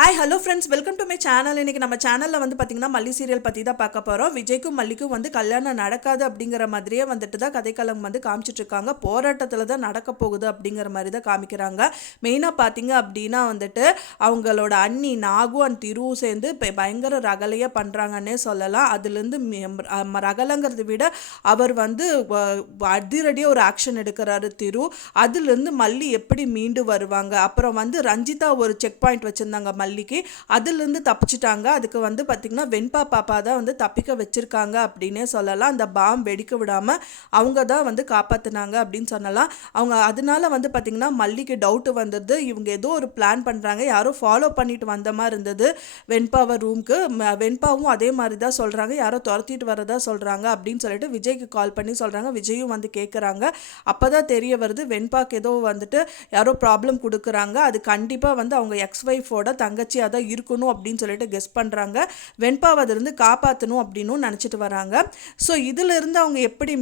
Hi hello friends, welcome to my channel. இன்றைக்கி நம்ம சேனலில் வந்து பார்த்திங்கன்னா மல்லி சீரியல் பற்றி தான் பார்க்க போகிறோம். விஜய்க்கும் மல்லிக்கும் வந்து கல்யாணம் நடக்காது அப்படிங்கிற மாதிரியே வந்துட்டு தான் கதைக்களம் வந்து காமிச்சிட்ருக்காங்க. போராட்டத்தில் தான் நடக்க போகுது அப்படிங்கிற மாதிரி தான் காமிக்கிறாங்க. மெயினாக பார்த்திங்க அப்படின்னா வந்துட்டு அவங்களோட அண்ணி நாகு அண்ட் திரு சேர்ந்து இப்போ பயங்கர ரகலையாக பண்ணுறாங்கன்னே சொல்லலாம். அதுலேருந்து ரகலைங்கிறத விட அவர் வந்து அதிரடியாக ஒரு ஆக்ஷன் எடுக்கிறாரு திரு. அதுலேருந்து மல்லி எப்படி மீண்டு வருவாங்க. அப்புறம் வந்து ரஞ்சிதா ஒரு செக் பாயிண்ட் வச்சுருந்தாங்க மல்லிக்கு, அதிலிருந்து தப்பிச்சிட்டாங்க. அதுக்கு வந்து பார்த்திங்கன்னா வெண்பா பாப்பா தான் வந்து தப்பிக்க வச்சுருக்காங்க அப்படின்னே சொல்லலாம். அந்த பாம் வெடிக்க விடாமல் அவங்க தான் வந்து காப்பாற்றினாங்க அப்படின்னு சொல்லலாம். அவங்க அதனால வந்து பார்த்திங்கன்னா மல்லிக்கு டவுட்டு வந்தது, இவங்க ஏதோ ஒரு பிளான் பண்ணுறாங்க, யாரோ ஃபாலோ பண்ணிட்டு வந்த மாதிரி இருந்தது வெண்பாவை ரூமுக்கு. வெண்பாவும் அதே மாதிரி தான் சொல்கிறாங்க, யாரோ துரத்திட்டு வரதா சொல்கிறாங்க அப்படின்னு சொல்லிட்டு விஜய்க்கு கால் பண்ணி சொல்கிறாங்க. விஜயும் வந்து கேட்குறாங்க. அப்போ தான் தெரிய வருது வெண்பாக்கு ஏதோ வந்துட்டு யாரோ ப்ராப்ளம் கொடுக்குறாங்க. அது கண்டிப்பாக வந்து அவங்க எக்ஸ் ஒய்ஃபோட தங்கச்சியாக தான் இருக்கணும் அப்படின்னு சொல்லிட்டு கெஸ் பண்ணுறாங்க. வெண்பாவை அதிலிருந்து காப்பாற்றணும் அப்படின்னு நினச்சிட்டு வராங்க. ஸோ இதிலிருந்து அவங்க எப்படி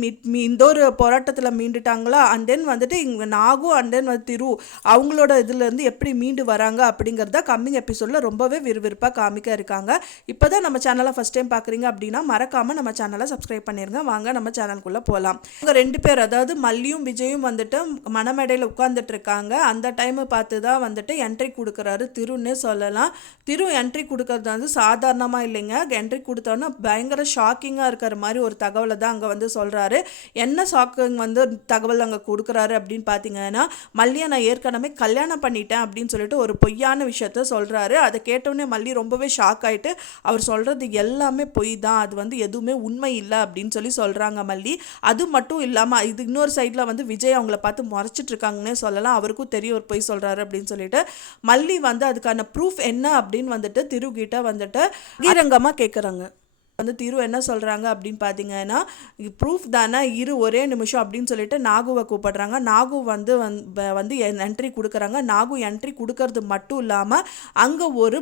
இந்த ஒரு போராட்டத்தில் மீண்டுட்டாங்களா, அண்ட் தென் வந்துட்டு இங்கே நாகு அண்ட் தென் வந்து திரு அவங்களோட இதுலேருந்து எப்படி மீண்டு வராங்க அப்படிங்கிறத கம்மிங் எபிசோடில் ரொம்பவே விறுவிறுப்பாக காமிக்க இருக்காங்க. இப்போ தான் நம்ம சேனலை ஃபஸ்ட் டைம் பார்க்குறீங்க அப்படின்னா மறக்காமல் நம்ம சேனலை சப்ஸ்கிரைப் பண்ணிடுங்க. வாங்க நம்ம சேனலுக்குள்ளே போகலாம். அவங்க ரெண்டு பேர், அதாவது மல்லியும் விஜயும் வந்துட்டு மணமேடையில் உட்காந்துட்டு இருக்காங்க. அந்த டைமை பார்த்து தான் வந்துட்டு என்ட்ரி கொடுக்குறாரு திருன்னே சொல்லலாம். திரு என்ட்ரி கொடுக்கறது வந்து சாதாரணமாக இல்லைங்க. என்ட்ரி கொடுத்தோன்னா பயங்கர ஷாக்கிங்காக இருக்கிற மாதிரி ஒரு தகவலை தான் அங்கே வந்து சொல்கிறாரு. என்ன ஷாக்கிங் வந்து தகவல் அங்கே கொடுக்குறாரு அப்படின்னு பார்த்தீங்கன்னா, மல்லியை நான் ஏற்கனவே கல்யாணம் பண்ணிட்டேன் அப்படின்னு சொல்லிட்டு ஒரு பொய்யான விஷயத்த சொல்கிறாரு. அதை கேட்டோடனே மல்லி ரொம்பவே ஷாக் ஆகிட்டு அவர் சொல்கிறது எல்லாமே பொய் தான், அது வந்து எதுவுமே உண்மை இல்லை அப்படின்னு சொல்கிறாங்க மல்லி. அது மட்டும் இல்லாமல் இது இன்னொரு சைடில் வந்து விஜய் அவங்கள பார்த்து முறைச்சிட்டு இருக்காங்கன்னே சொல்லலாம். அவருக்கும் தெரியும் ஒரு பொய் சொல்கிறாரு அப்படின்னு சொல்லிட்டு மல்லி வந்து அதுக்கான ப்ரூஃப் என்ன அப்படின்னு வந்துட்டு திரு கிட்ட வந்துட்டு பகிரங்கமாக கேட்குறாங்க. வந்து திரு என்ன சொல்கிறாங்க அப்படின்னு பார்த்தீங்கன்னா, ப்ரூஃப் தானே, இரு ஒரே நிமிஷம் அப்படின்னு சொல்லிட்டு நாகுவை கூப்பிடுறாங்க. நாகு வந்து என்ட்ரி கொடுக்குறாங்க. நாகு என்ட்ரி கொடுக்கறது மட்டும் இல்லாமல் அங்கே ஒரு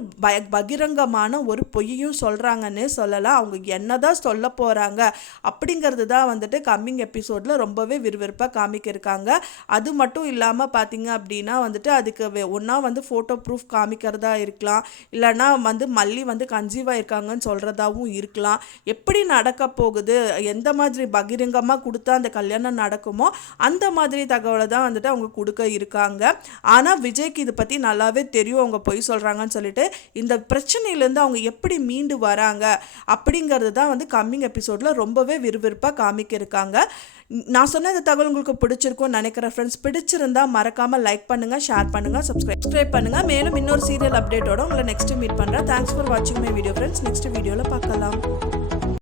பகிரங்கமான ஒரு பொய்யும் சொல்கிறாங்கன்னே சொல்லலாம். அவங்க என்ன தான் சொல்ல போகிறாங்க அப்படிங்கிறது தான் வந்துட்டு கம்மிங் எபிசோடில் ரொம்பவே விறுவிறுப்பாக காமிக்கிருக்காங்க. அது மட்டும் இல்லாமல் பார்த்தீங்க அப்படின்னா வந்துட்டு அதுக்கு ஒன்றா வந்து ஃபோட்டோ ப்ரூஃப் காமிக்கிறதா இருக்கலாம், இல்லைனா வந்து மல்லி வந்து கன்சீவாக இருக்காங்கன்னு சொல்கிறதாவும் இருக்கலாம். எப்படி நடக்க போகுது, எந்த மாதிரி பகிரங்கமாக கொடுத்தா அந்த கல்யாணம் நடக்குமோ அந்த மாதிரி தகவலை தான் வந்துட்டு அவங்க கொடுக்க இருக்காங்க. ஆனால் விஜய்க்கு இதை பற்றி நல்லாவே தெரியும் அவங்க பொய் சொல்கிறாங்கன்னு சொல்லிட்டு இந்த பிரச்சனையிலேருந்து அவங்க எப்படி மீண்டு வராங்க அப்படிங்கிறது தான் வந்து கம்மிங் எபிசோடில் ரொம்பவே விறுவிறுப்பாக காமிக்க இருக்காங்க. நான் சொன்ன இந்த தகவல் உங்களுக்கு பிடிச்சிருக்கும்னு நினைக்கிறேன் ஃப்ரெண்ட்ஸ். பிடிச்சிருந்தா மறக்காமல் லைக் பண்ணுங்கள், ஷேர் பண்ணுங்கள், சப்ஸ்கிரைப் பண்ணுங்கள். மேலும் இன்னொரு சீரியல் அப்டேட்டோட உங்களை நெக்ஸ்ட்டு மீட் பண்ணுறேன். தேங்க்ஸ் ஃபார் வாட்சிங் மை வீடியோ ஃப்ரெண்ட்ஸ். நெக்ஸ்ட் வீடியோவில் பார்க்கலாம்.